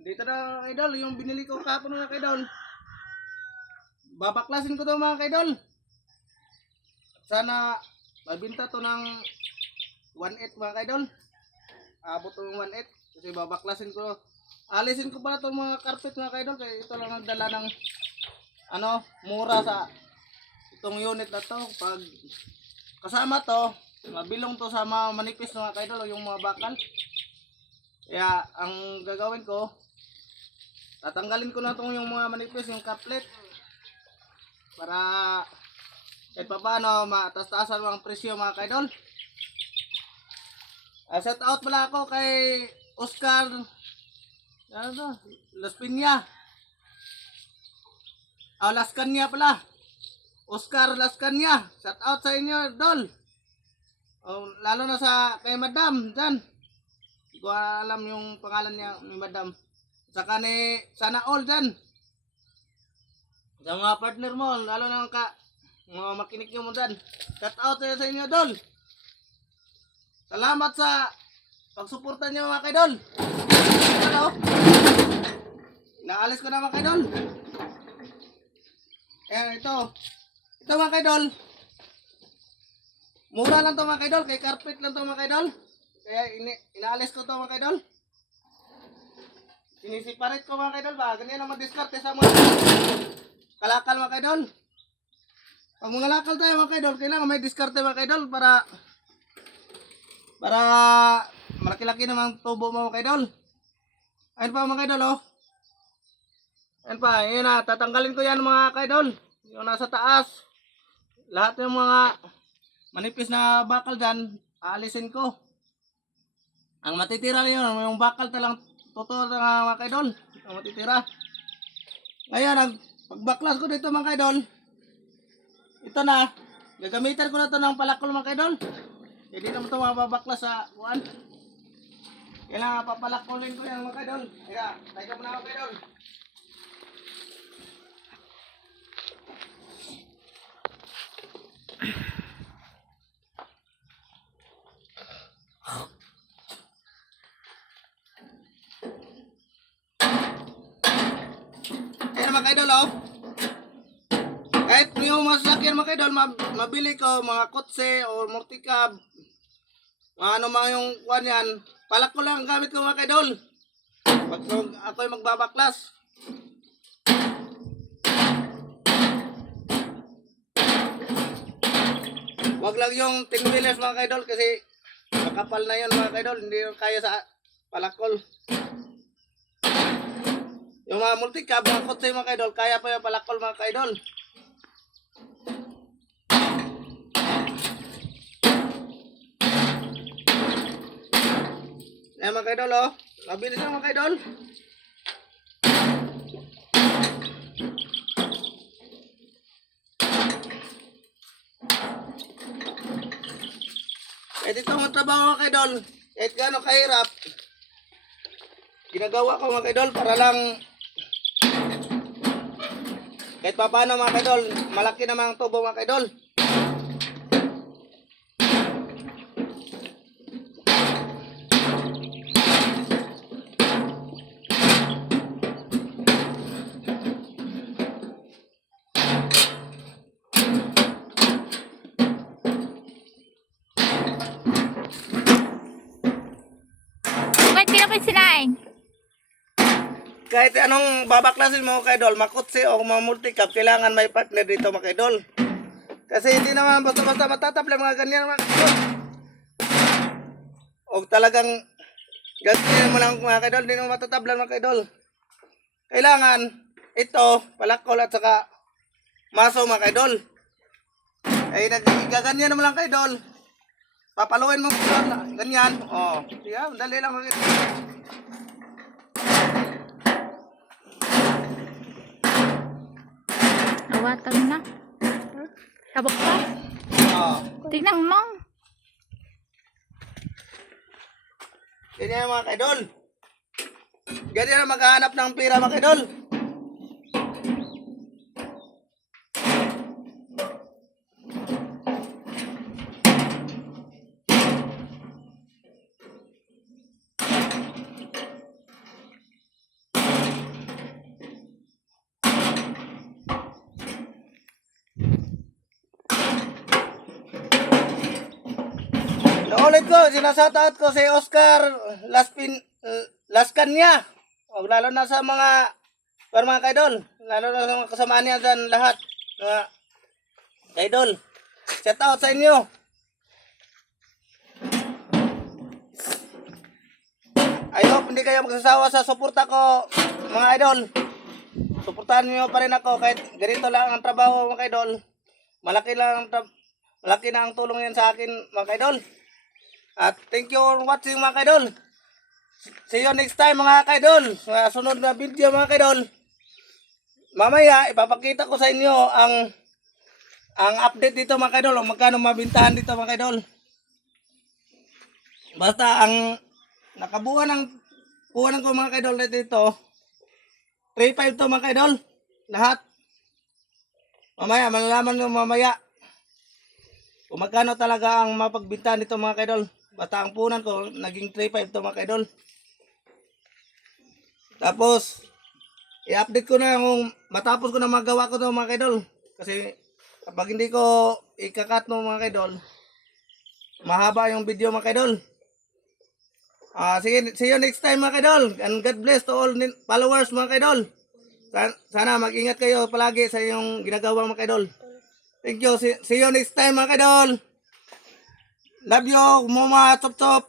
Dito na idol, yung binili ko kahapon mga idol. Babaklasin ko to mga idol. Sana mabinta to ng 1.8 mga idol. Abot to ng 1.8 kasi babaklasin ko. Alisin ko pala itong mga carpet mga idol kaya ito lang nagdala ng mura sa itong unit na to. Pag kasama to, mabilong to sa mga manipis mga idol o yung mga bakal. Kaya ang gagawin ko, tatanggalin ko na itong yung mga manipis, yung couplet para kahit pa paano matas-taasan ang presyo mga kaidol. Set out pala ako kay Oscar Las Piña. Las Caña pala. Oscar Las Caña. Set out sa inyo, Dol. Lalo na sa kay Madam dyan. Hindi ko alam yung pangalan niya ni Madam. Saka ni Sana All dyan. Sa mga partner mo, lalo na mga makinig nyo mo dyan. Shout out sa inyo, Dol. Salamat sa pagsuporta nyo mga kaidol. Naalis ko na mga kaidol. Ayan, ito mga kaidol. Mura lang to mga kaidol. Kay carpet lang to mga kaidol. Kaya inaalis ko to mga kaidol. Sinisiparate ko mga kaidol ba? Ganyan ang madiskarte sa mga kalakal mga kaidol. Pag mga lakal tayo mga kaidol, kailangan may diskarte mga kaidol para malaki-laki namang tubo mo mga kaidol. Ayun pa mga kaidol oh. Ayun pa, yun na, tatanggalin ko yan mga kaidol. Yung nasa taas. Lahat ng mga manipis na bakal dyan, aalisin ko. Ang matitira yun, yung bakal talang totoo na mga kaidol. Ang matitira. Ngayon, pagbaklas ko dito mga kaidol, ito na, gagamitan ko na ito ng palakol mga kaidol. Hindi naman ito mababaklas sa buwan. Kailangan papalakolin ko yan mga kaidol. Kaya, tayo muna mga kaidol. Ayan mga kaidol oh. Kahit yung masakyan mga kaidol, mabili ko mga kotse o multicab, ano mga yung kuwan yan, palak ko lang gamit ko mga kaidol. Pag ako'y magbabaklas. Wag lang yung 10 wheelers mga kaidol kasi makapal na yun mga kaidol, hindi yung kaya sa palakol. Yung mga multicab, mga kotse mga kaidol, kaya pa yung palakol mga kaidol. Ayan mga kaidol oh. Mabilis lang mga kaidol. Kahit ito ang trabaho mga kaidol, kahit gano'ng kahirap, ginagawa ko mga kaidol para lang kahit pa paano mga kaidol, malaki naman ang tubo mga kaidol. Bakit pinapansinain? Kahit anong babaklasin mo kaidol, makutsi o mga multicab, kailangan may partner dito mga kaidol. Kasi hindi naman basta-basta matatable mga ganyan mga kaidol. O talagang ganyan mo lang mga kaidol, hindi naman matatable mga kaidol. Kailangan ito, palakol at saka maso mga kaidol. Ay nagaganyan mo lang kaidol. Papaluin mo ganyan. Oh, yeah, dali lang mga kaidol. Awatan na. Sabak pa. Oh. Tignan mo. Ganyan mga kaidol. Ganyan na maghahanap ng pera mga kaidol. Paulit ko, sinasoutout ko si Oscar Lascanya. O, lalo na sa mga kaidol. Lalo na sa mga kasamaan niya dyan lahat. Mga kaidol. Shout out sa inyo. I hope hindi kayo magsasawa sa suporta ko, mga idol. Suportahan niyo pa rin ako kahit ganito lang ang trabaho, mga idol. Malaki na ang tulong yan sa akin, mga idol. At thank you for watching, mga idol. See you next time, mga idol. Sa sunod na video, mga idol. Mamaya ipapakita ko sa inyo ang update dito, mga idol, o magkano mabintahan dito, mga idol. Basta ang nakabuhan ng puhunan ko, mga idol, dito 3.5 to, mga idol. Lahat. Mamaya malalaman nyo mamaya kung magkano talaga ang mapagbintahan dito, mga idol. Basta ang puhunan ko naging 3.5 to, mga idol. Tapos i-update ko na kung matapos ko na magawa ko to, mga idol. Kasi kapag hindi ko ikakat no, mga idol, mahaba yung video, mga idol. Sige, see you next time, mga idol. And God bless to all followers, mga idol. Sana mag-ingat kayo palagi sa inyong ginagawa, mga idol. Thank you. See you next time, mga idol. Love you, mama, top top.